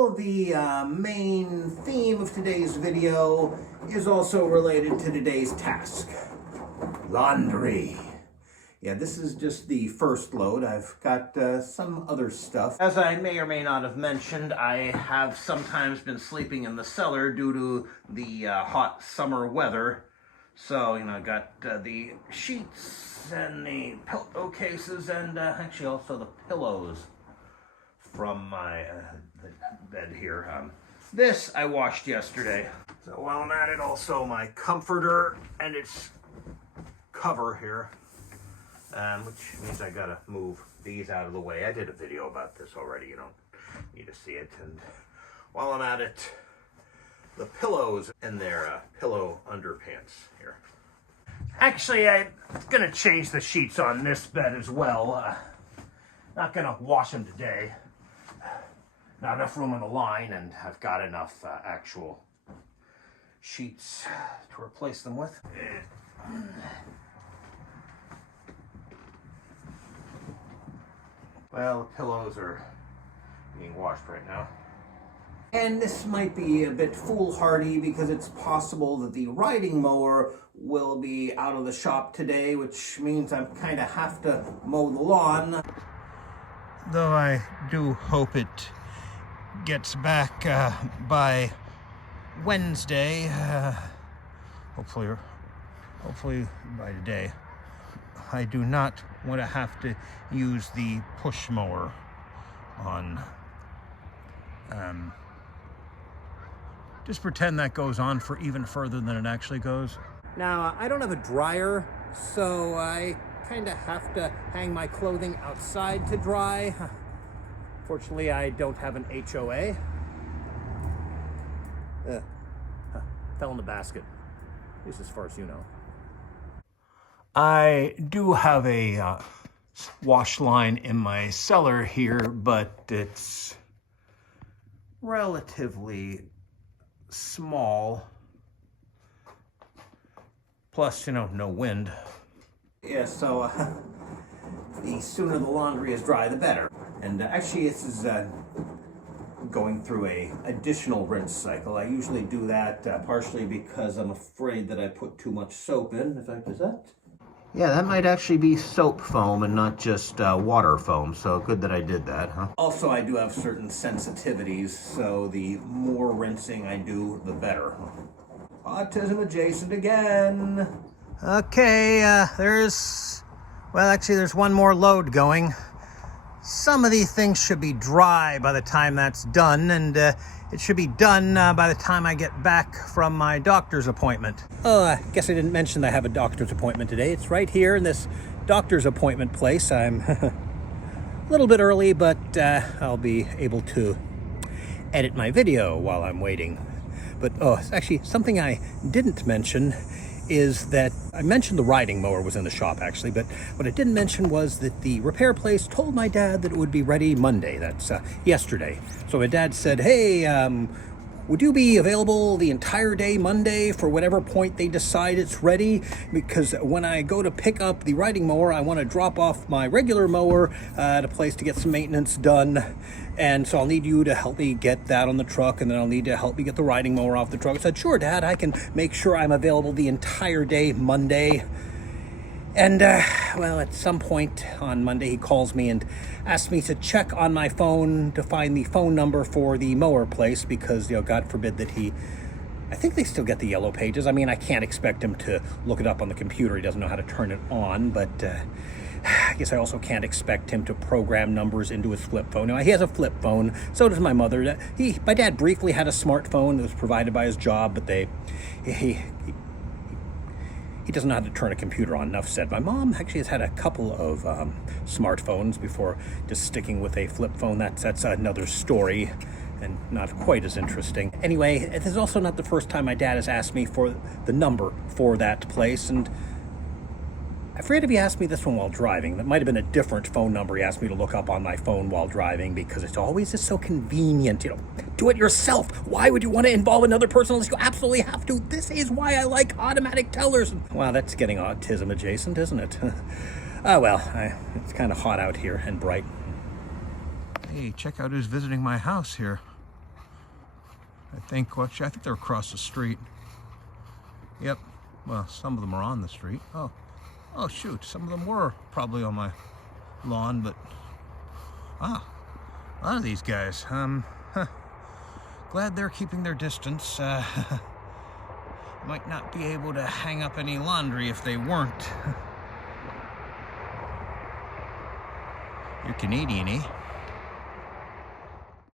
Well, the main theme of today's video is also related to today's task. Laundry. Yeah, this is just the first load. I've got some other stuff. As I may or may not have mentioned, I have sometimes been sleeping in the cellar due to the hot summer weather. So, you know, I got the sheets and the pillowcases and actually also the pillows from my bed here. This I washed yesterday. So while I'm at it, also my comforter and its cover here. Which means I gotta move these out of the way. I did a video about this already, you don't need to see it. And while I'm at it, the pillows and their pillow underpants here. Actually, I'm gonna change the sheets on this bed as well. Not gonna wash them today. Not enough room on the line, and I've got enough actual sheets to replace them with. Well, the pillows are being washed right now. And this might be a bit foolhardy because it's possible that the riding mower will be out of the shop today, which means I kind of have to mow the lawn. Though I do hope it gets back by Wednesday, hopefully by today. I do not want to have to use the push mower on. Just pretend that goes on for even further than it actually goes. Now, I don't have a dryer, so I kind of have to hang my clothing outside to dry. Fortunately, I don't have an HOA. Fell in the basket, at least as far as you know. I do have a wash line in my cellar here, but it's relatively small. Plus, you know, no wind. Yeah, so the sooner the laundry is dry, the better. And actually, this is going through a additional rinse cycle. I usually do that partially because I'm afraid that I put too much soap in. In fact, is that? Yeah, that might actually be soap foam and not just water foam, so good that I did that, huh? Also, I do have certain sensitivities, so the more rinsing I do, the better. Autism adjacent again. Okay, there's one more load going. Some of these things should be dry by the time that's done, and it should be done by the time I get back from my doctor's appointment. Oh, I guess I didn't mention that I have a doctor's appointment today. It's right here in this doctor's appointment place. I'm a little bit early, but I'll be able to edit my video while I'm waiting. But actually, something I didn't mention is that I mentioned the riding mower was in the shop actually, but what I didn't mention was that the repair place told my dad that it would be ready Monday. That's yesterday. So my dad said, hey, would you be available the entire day Monday for whatever point they decide it's ready? Because when I go to pick up the riding mower, I want to drop off my regular mower at a place to get some maintenance done. And so I'll need you to help me get that on the truck, and then I'll need to help me get the riding mower off the truck. I said, sure, Dad, I can make sure I'm available the entire day Monday. And, well, at some point on Monday, he calls me and asks me to check on my phone to find the phone number for the mower place because, you know, God forbid that I think they still get the yellow pages. I mean, I can't expect him to look it up on the computer. He doesn't know how to turn it on, but I guess I also can't expect him to program numbers into his flip phone. Now, he has a flip phone, so does my mother. My dad briefly had a smartphone that was provided by his job, but he doesn't know how to turn a computer on, enough said. My mom actually has had a couple of smartphones before just sticking with a flip phone. That's another story and not quite as interesting. Anyway, this is also not the first time my dad has asked me for the number for that place, and I forget if he asked me this one while driving. That might have been a different phone number he asked me to look up on my phone while driving because it's always just so convenient, you know. Do it yourself. Why would you want to involve another person unless you absolutely have to? This is why I like automatic tellers. Wow, that's getting autism adjacent, isn't it? Well, it's kind of hot out here and bright. Hey, check out who's visiting my house here. I think. Well, actually, I think they're across the street. Yep. Well, some of them are on the street. Oh shoot. Some of them were probably on my lawn, but a lot of these guys. Glad they're keeping their distance. Might not be able to hang up any laundry if they weren't. You're Canadian, eh?